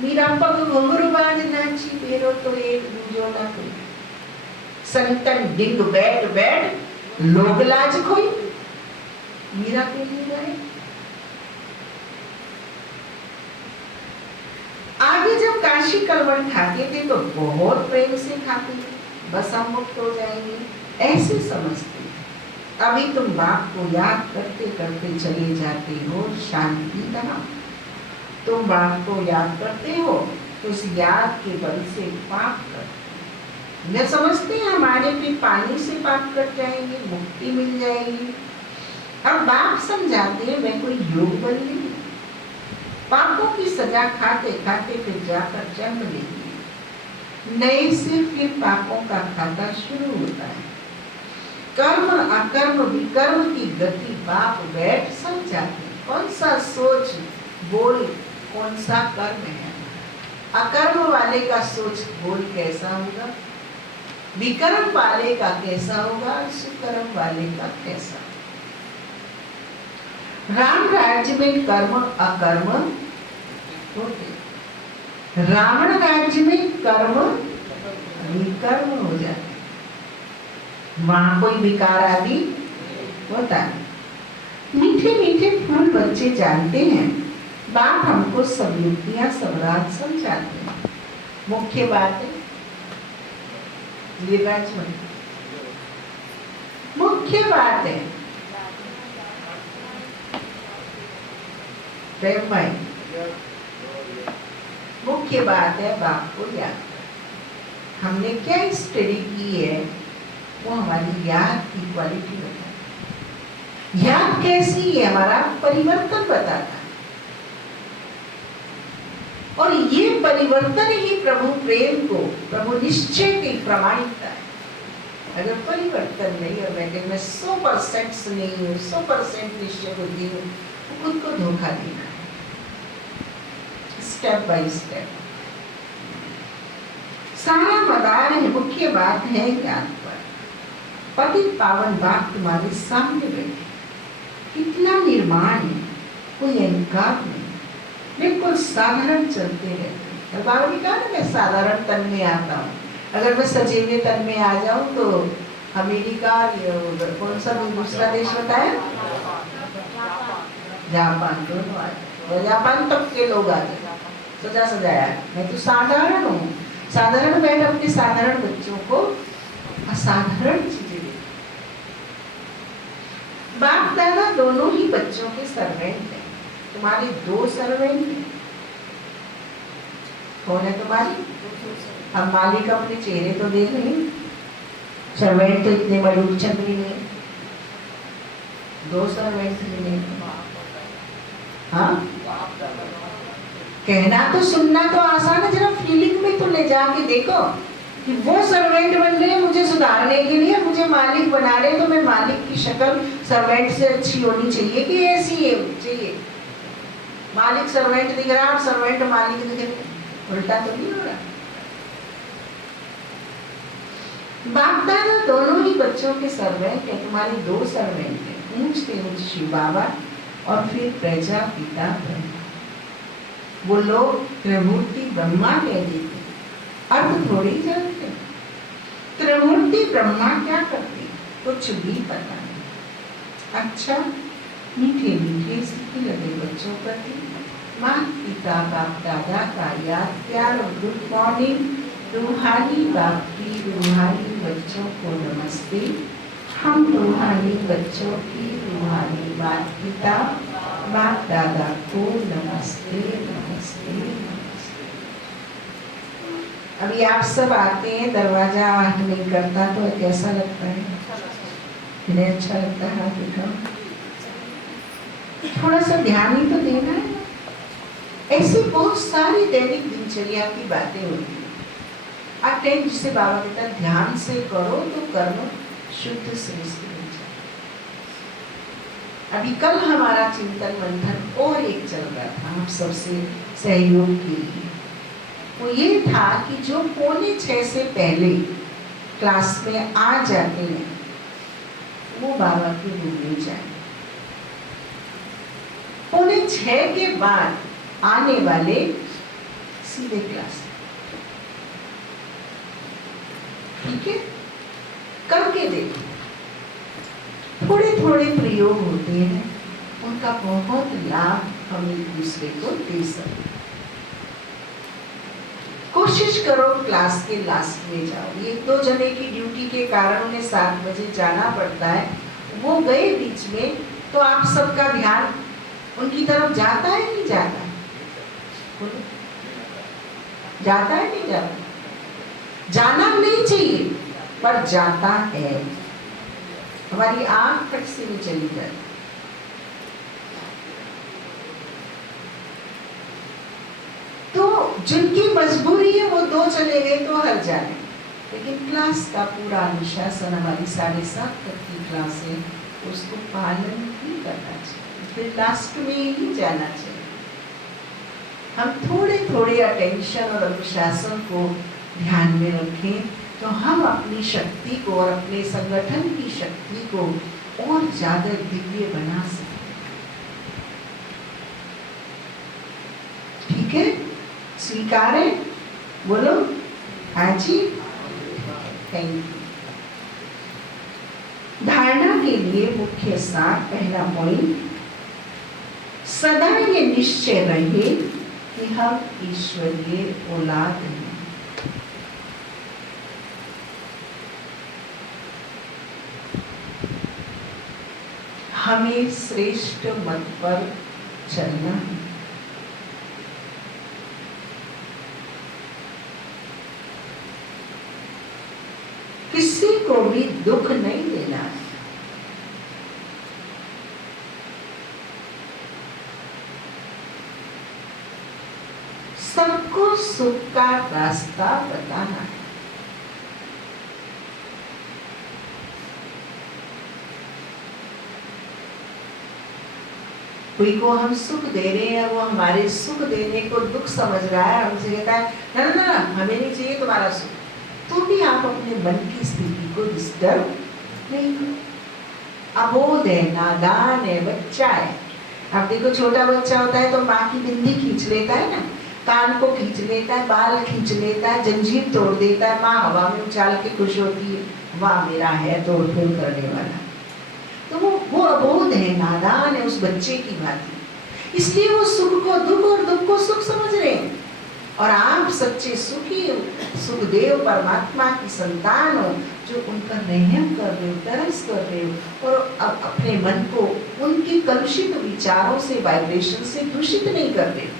मीरा पग घुंघरू बांध नाची, फेरो तो एक दूजो ना कोई, संतन डिंग बैठ बैठ लोग लाज खोई, मीरा के लिए गए। आगे जब काशी करवट खाते थे तो बहुत प्रेम से खाते थे, बस हम मुक्त हो जाएंगे ऐसे समझते। अभी तुम बाप को याद करते करते चले जाते हो, शांति कहाँ। तुम बाप को याद करते हो तो उस याद के बल से पाप करते। न समझते हैं हमारे भी पानी से पाप कट जाएंगे, मुक्ति मिल जाएगी। अब बाप समझाते हैं मैं कोई योग बन नहीं, पापों की सजा खाते खाते फिर जाकर जन्म लेंगे, नए से फिर पापों का खाता शुरू होता है। कर्म अकर्म विकर्म की गति बाप बैठ समझाते, कौन सा सोच बोल कौन सा कर्म है। अकर्म वाले का सोच बोल कैसा होगा, विकर्म वाले का कैसा होगा, सुकर्म वाले का कैसा। राम राज्य में कर्म अकर्म होते, रावण राज्य में कर्म विकर्म हो जाते, वहां कोई विकार आदि होता है। मीठे मीठे फूल बच्चे जानते हैं, बाप हमको सब युक्तियां सब रात समझाते हैं। मुख्य बात है मुख्य बात है प्रेम भाई, मुख्य बात है बाप को याद कर। हमने क्या स्टडी की है वो हमारी याद की क्वालिटी बताता है। याद कैसी है हमारा परिवर्तन बताता है, और ये परिवर्तन ही प्रभु प्रेम को, प्रभु निश्चय की प्रमाणिकता है। अगर परिवर्तन नहीं और मैं 100% नहीं हूँ, 100% निश्चय बुद्धि हूँ, खुद को धोखा देना है। स्टेप बाय स्टेप सारा मदार है। मुख्य बात है ज्ञान पर। पतित पावन बाप तुम्हारे सामने बैठे, कितना निर्माण है, कोई अहंकार नहीं, बिल्कुल साधारण चलते रहते। बाबा ने कहा ना मैं साधारण तन में आता हूँ। अगर मैं सजीवे तन में आ जाऊं तो अमेरिका, कौन सा दूसरा देश बताया, जापान, दोनों आ जाए, जापान तक के लोग आ जाए, सजा सजाया। मैं तो साधारण हूँ, साधारण बैठ अपने साधारण बच्चों को असाधारण चीजें दे। बाप दादा दोनों ही बच्चों के सर्वेंट हैं। तुम्हारे 2 सर्वेंट हैं। कौन है तुम्हारी? अब मालिक अपने चेहरे तो देख रहे हैं, सर्वेंट तो इतने बड़े चंद्री में 2 सर्वेंट मिले। हाँ, कहना तो सुनना तो आसान है, जरा फीलिंग में तो ले जाके देखो कि वो सर्वेंट बन रहे हैं मुझे सुधारने के लिए, मुझे मालिक बना रहे, तो मैं मालिक की शक्ल सर्वेंट से अच्छी होनी चाहिए कि ऐसी है चाहिए। मालिक सर्वेंट दिख रहा और सर्वेंट मालिक दिख रहा, उल्टा तो नहीं हो रहा। बाप दादा दोनों ही बच्चों के सर्वेंट है। तुम्हारे 2 सर्वेंट है, ऊंचते ऊंच शिव बाबा और फिर प्रजा पिता ब्रह्मा। वो लोग त्रिमूर्ति ब्रह्मा कह देते, अर्थ थोड़ी जानते। त्रिमूर्ति ब्रह्मा क्या करते कुछ भी पता नहीं। अच्छा मीठे मीठे सीखने लगे बच्चों प्रति, माता पिता बाप दादा का याद प्यार और गुड मॉर्निंग। रूहानी बाप की रूहानी बच्चों को नमस्ते। हम रूहानी बच्चों की रूहानी माता पिता बाप दादा को नमस्ते नमस्ते नमस्ते। अभी आप सब आते हैं, दरवाजा नहीं करता तो कैसा लगता है? इन्हें अच्छा लगता है? आप दिखाओ, थोड़ा सा ध्यान ही तो देना है। ऐसी बहुत सारी दैनिक दिनचर्या की बातें होती हैं। अटेंड, जिसे बाबा कहता है ध्यान से करो तो कर्म शुद्ध श्रेष्ठ हो जाए। अभी कल हमारा चिंतन मंथन और एक चल रहा था हम सबसे सहयोग के लिए। वो ये था कि जो 5:45 से पहले क्लास में आ जाते हैं वो बाबा के रूम में जाए। 5:45 के बाद आने वाले सीधे क्लास। ठीक है, करके देखो। थोड़े थोड़े प्रयोग होते हैं, उनका बहुत लाभ हम एक दूसरे को दे सकते। कोशिश करो क्लास के लास्ट में जाओ। ये 2 जने की ड्यूटी के कारण उन्हें 7 बजे जाना पड़ता है, वो गए बीच में, तो आप सबका ध्यान उनकी तरफ जाता है नहीं जाता? जाता है नहीं जाता? जाना नहीं चाहिए पर जाता है। हमारी आंख फट से नहीं चली जाती। तो जिनकी मजबूरी है वो 2 चले गए तो हर जाने, लेकिन क्लास का पूरा अनुशासन, हमारी 7:30 तक की क्लास है, उसको पालन ही करना चाहिए, फिर लास्ट में ही जाना चाहिए। हम थोड़े थोड़े अटेंशन और अनुशासन को ध्यान में रखें तो हम अपनी शक्ति को और अपने संगठन की शक्ति को और ज्यादा दिव्य बना सकते। ठीक है, स्वीकार है? बोलो हाँ जी, थैंक यू। धारणा के लिए मुख्य सार, पहला पॉइंट, सदा ये निश्चय रहे कि हम ईश्वरीय औलाद हैं। हमें श्रेष्ठ मत पर चलना है। किसी को भी दुख नहीं देना है। सबको सुख का रास्ता बताना है। कोई को हम सुख दे रहे हैं, वो हमारे सुख देने को दुख समझ रहा है, हमसे कहता है ना ना ना, हमें नहीं चाहिए तुम्हारा सुख, तो भी आप अपने मन की स्थिति को डिस्टर्ब नहीं करो। अबोध है, नादान है, बच्चा है। आप देखो, छोटा बच्चा होता है तो माँ की बिंदी खींच लेता है ना, कान को खींच लेता है, बाल खींच लेता है, जंजीर तोड़ देता है, माँ हवा में उछाल के खुश होती है, वाह मेरा है तोड़ फोड़ करने वाला। तो वो अबोध है, नादान है उस बच्चे की भांति, इसलिए वो सुख को दुख और दुख को सुख समझ रहे हैं। और आप सच्चे सुखी सुखदेव परमात्मा की संतान हो, जो उन पर रहम कर रहे हो, तरस कर रहे हो, और अपने मन को उनके कलुषित विचारों से, वाइब्रेशन से दूषित नहीं कर रहे हो।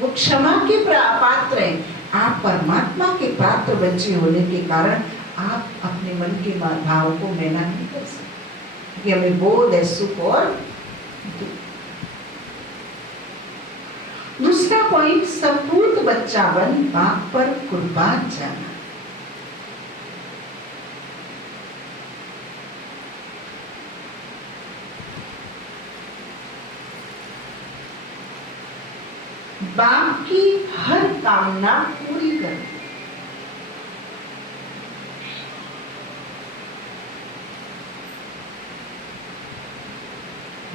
वो क्षमा के पात्र हैं। आप परमात्मा के पात्र बच्चे होने के कारण आप अपने मन के भाव को मैला नहीं कर सकते, कि हमें बोध है सुख और दुख। दूसरा पॉइंट, सपूत बच्चा बन बाप पर कुर्बान जाना। बाप की हर कामना पूरी करना।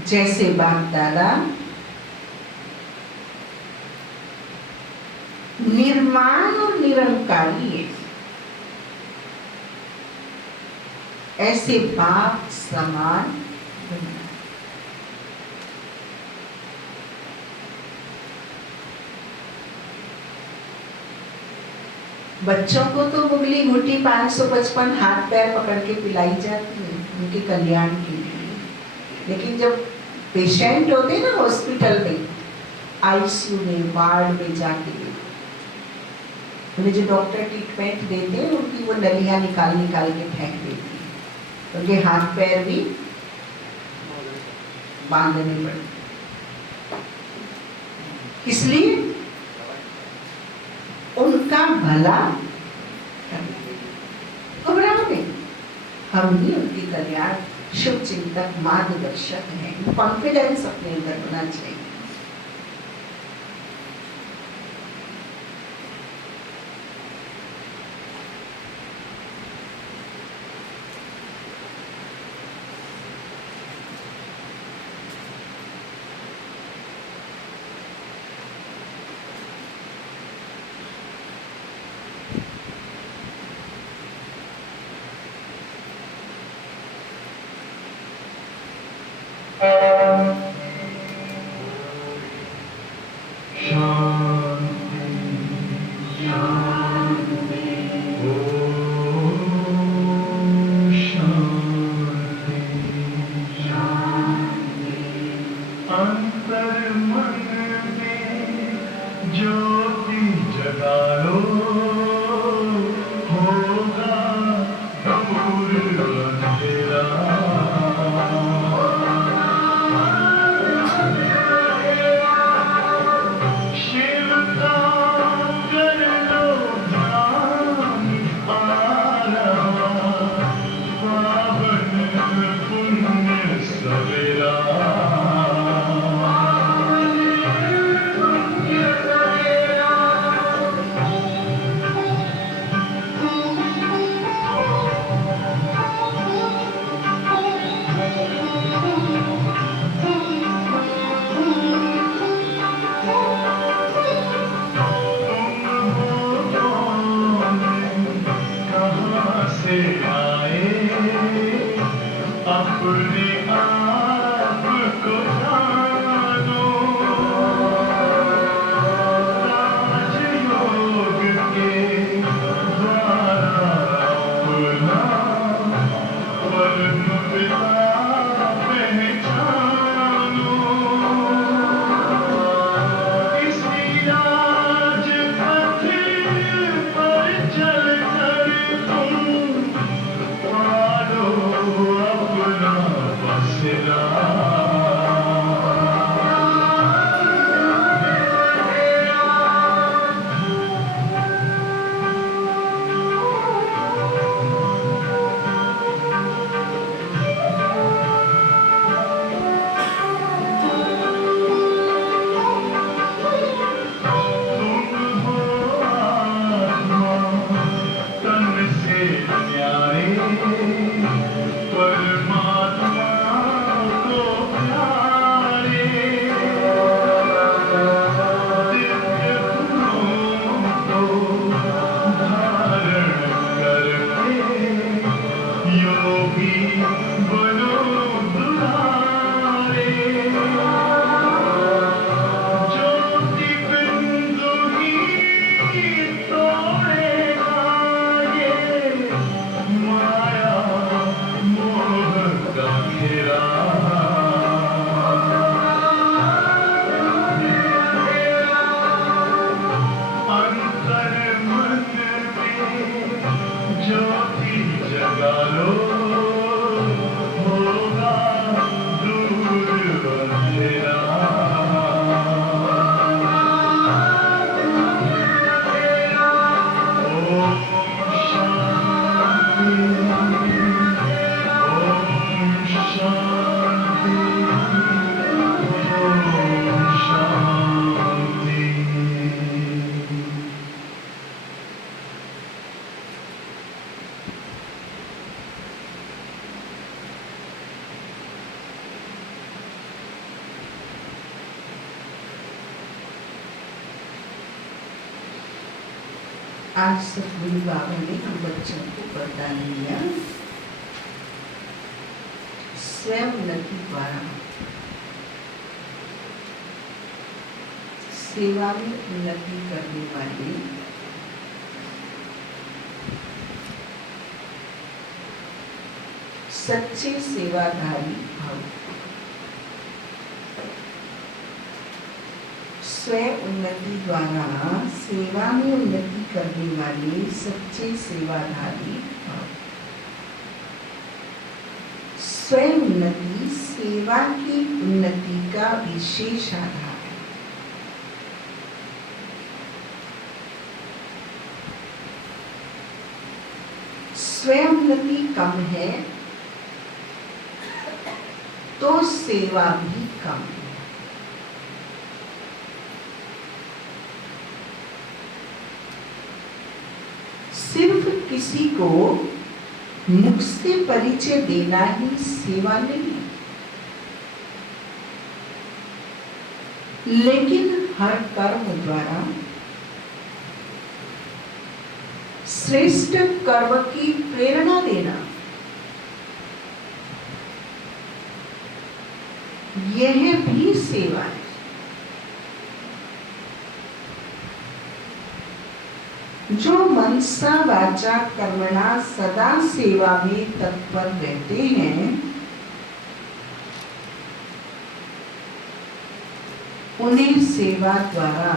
जैसे बाप दादा निर्माण और निरंकारी है, ऐसे बाप समान बनना। बच्चों को तो मुगली घुटी 555 हाथ पैर पकड़ के पिलाई जाती है उनके कल्याण के लिए, लेकिन जब पेशेंट होते हैं ना हॉस्पिटल में, आईसीयू में, वार्ड में जाके उन्हें जो डॉक्टर ट्रीटमेंट देते हैं उनकी वो नलियां निकाल निकाल के फेंक देती है, उनके हाथ पैर भी बांधने पड़ते, इसलिए उनका भला घबराओ नहीं, हम भी उनके कल्याण शुभ चिंतक मार्गदर्शक हैं। कॉन्फिडेंस अपने अंदर होना चाहिए। आज सतगुरु बाबा ने हम बच्चों को वरदान दिया, स्वयं उन्नति द्वारा सेवा में उन्नति करने वाले सच्चे सेवाधारी भव। स्वयं उन्नति द्वारा सेवा में उन्नति करने वाले सच्चे सेवाधारी भव। स्वयं उन्नति सेवा की उन्नति का विशेष आधार है। स्वयं उन्नति कम है तो सेवा भी कम है। सिर्फ किसी को मुख से परिचय देना ही सेवा नहीं है, लेकिन हर कर्म द्वारा श्रेष्ठ कर्म की प्रेरणा देना, यह भी सेवा है। जो मनसा वाचा कर्मणा सदा सेवा में तत्पर रहते हैं, उन्हें सेवा द्वारा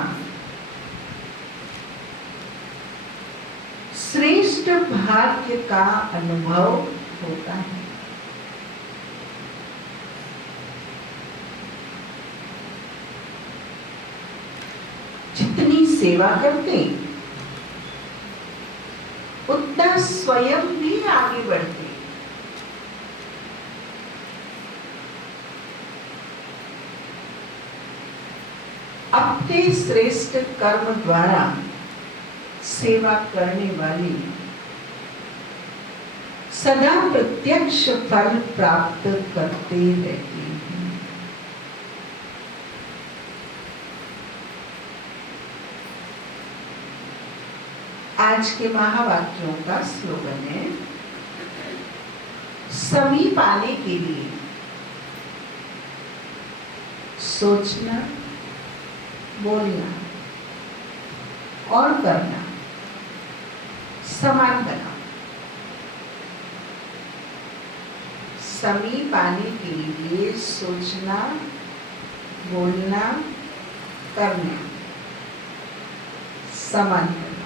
श्रेष्ठ भाग्य का अनुभव होता है। जितनी सेवा करते उतना स्वयं भी आगे बढ़ते। अपने श्रेष्ठ कर्म द्वारा सेवा करने वाली सदा प्रत्यक्ष फल प्राप्त करते रहते हैं। आज के महावाक्यों का स्लोगन है, सभी पाने के लिए सोचना, बोलना और करना समान बनाओ। सभी पाने के लिए सोचना, बोलना, करना समान बनाओ।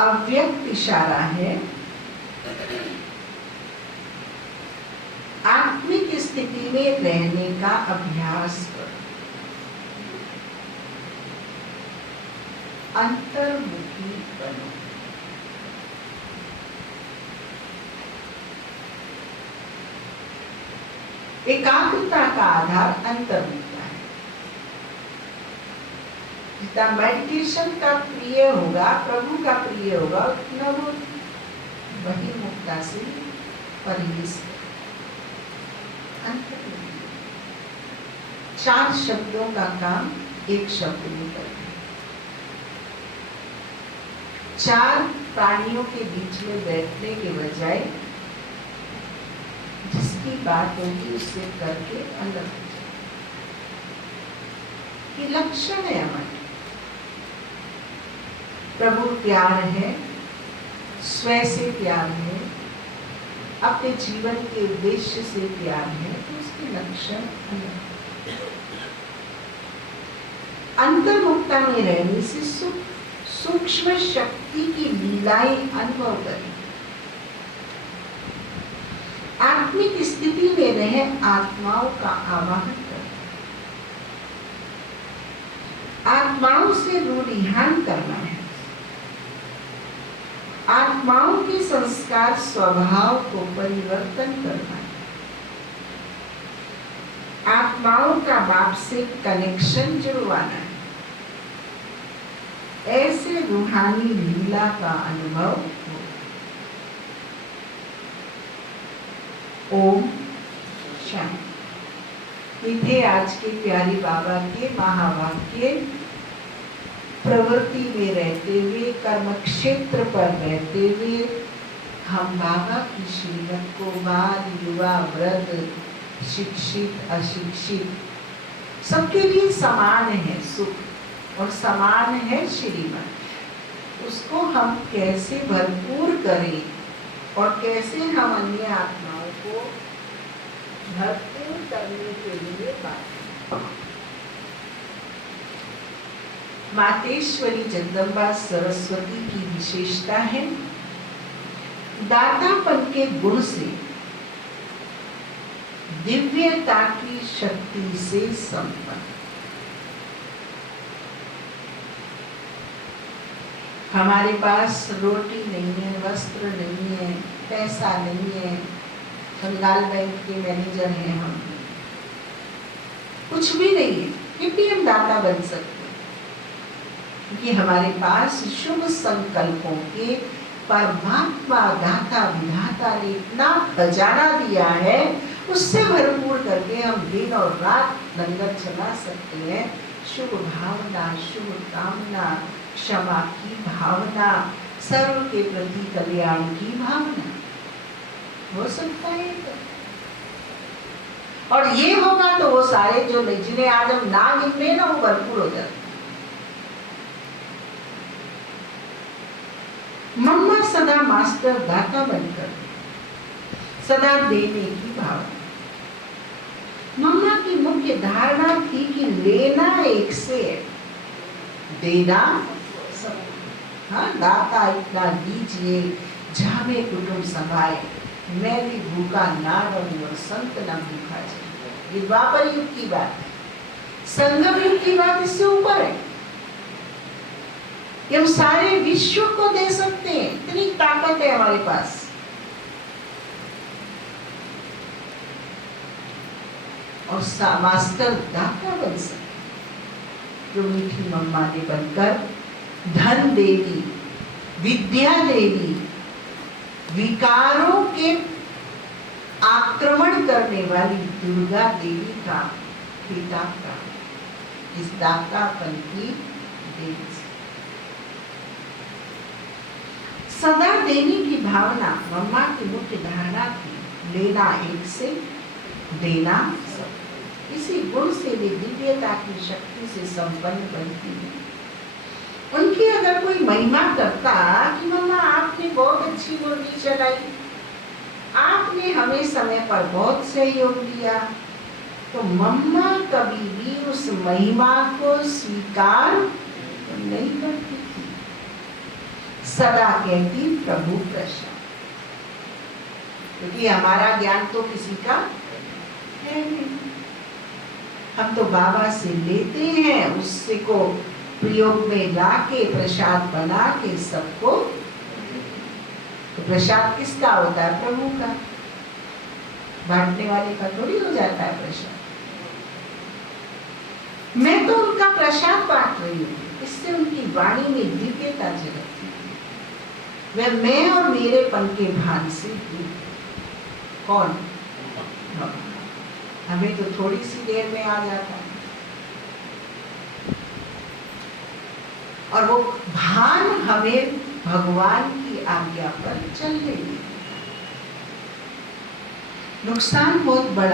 अव्यक्त इशारा है, आत्मिक स्थिति में रहने का अभ्यास करो। अंतर्मुखी बनो। एकाग्रता का आधार अंतर्मुखता है। जितना मेडिटेशन का प्रिय होगा, प्रभु का प्रिय होगा, उतना वो बहिर्मुखता से परहेज है। चार शब्दों का काम एक शब्द में करना। चार प्राणियों के बीच में बैठने के बजाय जिसकी बात होगी उससे करके अलग हो जाए। ये लक्षण है हमारे। प्रभु प्यार है, स्वयं से प्यार है, अपने जीवन के उद्देश्य से प्यार है, तो उसके लक्षण अलग। अंतर्मुखता में रहने से सूक्ष्म शक्ति की लीलाएं अनुभव करें। आत्मिक स्थिति में रहे आत्माओं का आवाहन करें। आत्माओं से रूढ़िहान करना है। आत्माओं के संस्कार स्वभाव को परिवर्तन करना है। आत्माओं का बाप से कनेक्शन जुड़वाना है। ऐसे रूहानी लीला का अनुभव हो। ओम शांति। ये थे आज के प्यारे बाबा के महावाक्य। प्रवृत्ति में रहते हुए, कर्म क्षेत्र पर रहते हुए हम बाबा की श्रीमत को बाल, युवा, वृद्ध, शिक्षित, अशिक्षित सबके लिए समान है सुख और समान है श्रीमत। उसको हम कैसे भरपूर करें और कैसे हम अन्य आत्माओं को भरपूर करने के लिए बात। मातेश्वरी जगदम्बा सरस्वती की विशेषता है दातापन के गुण से, दिव्यता की शक्ति से संपन्न। हमारे पास रोटी नहीं है, वस्त्र नहीं है, पैसा नहीं है, बंगाल बैंक के मैनेजर हैं हम, कुछ भी नहीं है, फिर भी हम दाता बन सकते हैं क्योंकि हमारे पास शुभ संकल्पों के परमात्मा दाता विधाता ने इतना खजाना दिया है, उससे भरपूर करके हम दिन और रात लंगर चला सकते हैं। शुभ भावना, शुभ कामना, क्षमा की भावना, सर्व के प्रति कल्याण की भावना हो सकता है तो। और ये होगा तो वो सारे जो जिन्हें आज हम ना गिन रहे ना, वो भरपूर हो जाते। मम्मा सदा मास्टर दाता बनकर सदा देने की भावना। मम्मा की मुख्य धारणा थी कि लेना एक से है, देना सब। हाँ, दाता इतना दीजिए जामे कुटुंब संभाए, मैं भी भूखा ना रहूं और संत ना भूखा जाए। ये द्वापर युग की बात है, संगम युग की बात इससे ऊपर है। हम सारे विश्व को दे सकते हैं, इतनी ताकत है हमारे पास। और मास्टर दाता बन सकते जो मीठी मम्मा ने बनकर धन देवी, विद्या देवी, विकारों के आक्रमण करने वाली दुर्गा देवी का खिताब का इस दातापन की देवी। सदा देने की भावना मम्मा की मुख्य धारणा थी, लेना एक से, देना सब। इसी गुण से वे दिव्यता की शक्ति से संपन्न बनती है। उनकी अगर कोई महिमा करता कि मम्मा आपने बहुत अच्छी मुरली चलाई, आपने हमें समय पर बहुत सहयोग दिया, तो मम्मा कभी भी उस महिमा को स्वीकार नहीं करती थी। सदा कहती प्रभु प्रसाद, क्योंकि हमारा ज्ञान तो किसी का है नहीं, हम तो बाबा से लेते हैं, उससे को प्रयोग में लाके प्रसाद बना के सबको। तो प्रसाद किसका होता है? प्रभु का। बांटने वाले का थोड़ी हो जाता है प्रसाद। मैं तो उनका प्रसाद बांट रही हूँ, इससे उनकी वाणी में दिव्यता झलकती है। वह मैं और मेरे पन के भान से दूर। कौन? हमें तो थोड़ी सी देर में आ जाता है, और वो भान हमें भगवान की आज्ञा पर चलने में। नुकसान बहुत बड़ा